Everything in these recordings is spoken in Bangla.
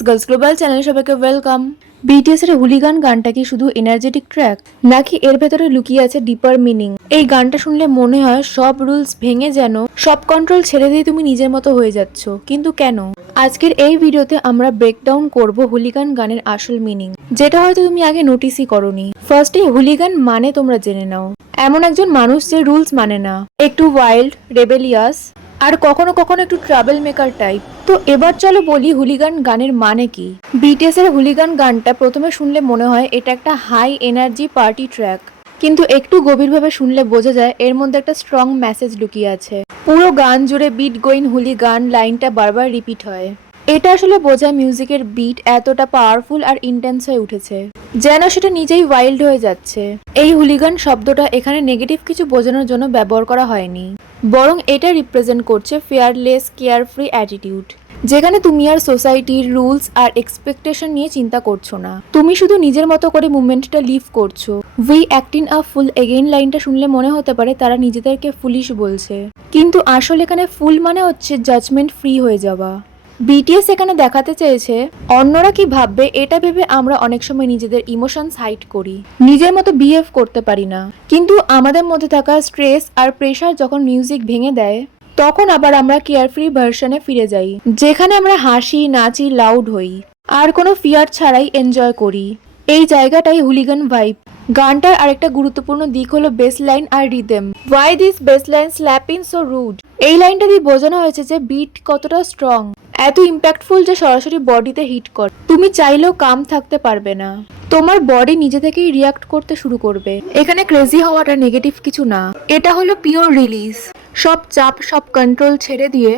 গাইস, গার্লস গ্লোবাল চ্যানেলে সবাইকে ওয়েলকাম। বিটিএস এর হুলিগান গানটা কি শুধু এনার্জেটিক ট্র্যাক, নাকি এর ভেতরে লুকিয়ে আছে ডিপার মিনিং? এই গানটা শুনলে মনে হয় সব রুলস ভেঙে যেন সব কন্ট্রোল ছেড়ে দিয়ে তুমি নিজের মতো হয়ে যাচ্ছ, কিন্তু কেন? আজকের এই ভিডিওতে আমরা ব্রেকডাউন করব হুলিগান গানের আসল মিনিং, যেটা হয়তো তুমি আগে নোটিসই করোনি। ফার্স্টে হুলিগান মানে তোমরা জেনে নাও। এমন একজন মানুষ যে রুলস মানে না, একটু ওয়াইল্ড, রেবেলিয়াস, আর কখনো কখনো একটু ট্রাভেল মেকার টাইপ। তো এবার চলো বলি হুলিগান গানের মানে কি। বিটিএস এর হুলিগান গানটা প্রথমে শুনলে মনে হয় এটা একটা হাই এনার্জি পার্টি ট্র্যাক, কিন্তু একটু গভীরভাবে শুনলে বোঝা যায় এর মধ্যে একটা স্ট্রং মেসেজ লুকিয়ে আছে। পুরো গান জুড়ে বিট গোয়িং হুলিগান লাইনটা বারবার রিপিট হয়। এটা আসলে বোঝায় মিউজিকের বিট এতটা পাওয়ারফুল আর ইন্টেন্স হয়ে উঠেছে যেন সেটা নিজেই ওয়াইল্ড হয়ে যাচ্ছে। এই হুলিগান শব্দটা এখানে নেগেটিভ কিছু বোঝানোর জন্য ব্যবহার করা হয়নি, বরং এটা রিপ্রেজেন্ট করছে ফেয়ারলেস কেয়ারফ্রি অ্যাটিটিউড, যেখানে তুমি আর সোসাইটির রুলস আর এক্সপেকটেশন নিয়ে চিন্তা করছো না, তুমি শুধু নিজের মতো করে মুভমেন্টটা লিভ করছো। We acting a full again লাইনটা শুনলে মনে হতে পারে তারা নিজেদেরকে ফুলিশ বলছে, কিন্তু আসলে এখানে ফুল মানে হচ্ছে জাজমেন্ট ফ্রি হয়ে যাওয়া। বিটিএস এখানে দেখাতে চেয়েছে অন্যরা কি ভাববে এটা ভেবে আমরা অনেক সময় নিজেদের ইমোশনস হাইড করি, নিজের মতো বিহেভ করতে পারি না, কিন্তু আমাদের মধ্যে থাকা স্ট্রেস আর প্রেশার যখন মিউজিক ভেঙে দেয় তখন আবার আমরা কেয়ারফ্রি ভার্সনে ফিরে যাই, যেখানে আমরা হাসি, নাচি, লাউড হই আর কোনো ফিয়ার ছাড়াই এনজয় করি। এই জায়গাটাই হুলিগান ভাইব। গানটার আরেকটা গুরুত্বপূর্ণ দিক হলো বেস লাইন আর rhythm. Why this bass line slapping so rude? এই লাইনটা দিয়ে বোঝানো হয়েছে যে বিট কতটা স্ট্রং, এত ইম্প্যাক্টফুল যে সরাসরি বডিতে হিট করে। তুমি চাইলেও কাম থাকতে পারবে না, তোমার বডি নিজে থেকেই রিয়াক্ট করতে শুরু করবে। এখানে ক্রেজি হওয়াটা নেগেটিভ কিছু না, এটা হলো পিওর রিলিজ। সব চাপ, সব কন্ট্রোল ছেড়ে দিয়ে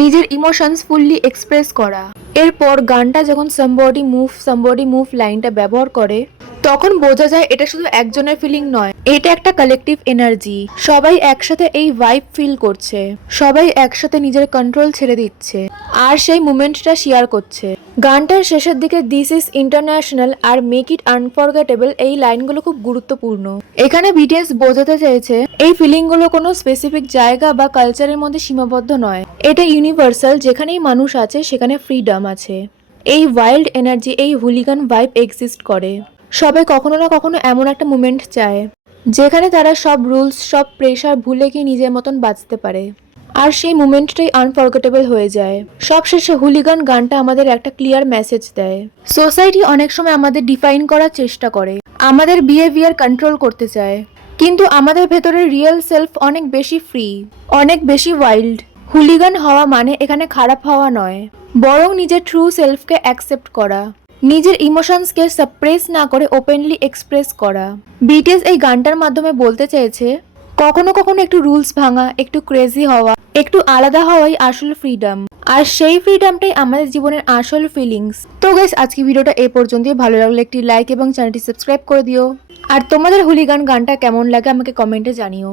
নিজের ইমোশনস ফুললি এক্সপ্রেস করা। এরপর গানটা যখন সামবডি মুভ লাইনটা ব্যবহার করে তখন বোঝা যায় এটা শুধু একজনের ফিলিং নয়, এটা একটা কালেকটিভ এনার্জি। সবাই একসাথে এই ভাইব ফিল করছে, সবাই একসাথে নিজের কন্ট্রোল ছেড়ে দিচ্ছে আর সেই মুমেন্টটা শেয়ার করছে। গানটার শেষের দিকে দিস ইজ ইন্টারন্যাশনাল আর মেক ইট আনফরগেটেবল এই লাইনগুলো খুব গুরুত্বপূর্ণ। এখানে বিটিএস বোঝাতে চেয়েছে এই ফিলিংগুলো কোনো স্পেসিফিক জায়গা বা কালচারের মধ্যে সীমাবদ্ধ নয়, এটা ইউনিভার্সাল। যেখানেই মানুষ আছে সেখানে ফ্রিডম আছে। এই ওয়াইল্ড এনার্জি, এই হুলিগান ভাইব এক্সিস্ট করে। সবাই কখনো না কখনো এমন একটা মুমেন্ট চায় যেখানে তারা সব রুলস, সব প্রেশার ভুলে গিয়ে নিজের মতন বাঁচতে পারে, আর সেই মুমেন্টটাই আনফরগেটেবল হয়ে যায়। সবশেষে হুলিগান গানটা আমাদের একটা ক্লিয়ার মেসেজ দেয়। সোসাইটি অনেক সময় আমাদের ডিফাইন করার চেষ্টা করে, আমাদের বিহেভিয়ার কন্ট্রোল করতে চায়, কিন্তু আমাদের ভেতরের রিয়েল সেলফ অনেক বেশি ফ্রি, অনেক বেশি ওয়াইল্ড। হুলিগান হওয়া মানে এখানে খারাপ হওয়া নয়, বরং নিজের ট্রু সেলফকে অ্যাকসেপ্ট করা, নিজের ইমোশনসকে সাপ্রেস না করে ওপেনলি এক্সপ্রেস করা। বিটিএস এই গানটার মাধ্যমে বলতে চেয়েছে কখনো কখনো একটু রুলস ভাঙা, একটু ক্রেজি হওয়া, একটু আলাদা হওয়াই আসল ফ্রিডম, আর সেই ফ্রিডমটাই আমাদের জীবনের আসল ফিলিংস। তো গাইস, আজকে ভিডিওটা এই পর্যন্তই। ভালো লাগলে একটি লাইক এবং চ্যানেলটি সাবস্ক্রাইব করে দিও, আর তোমাদের হুলিগান গানটা কেমন লাগে আমাকে কমেন্টে জানিও।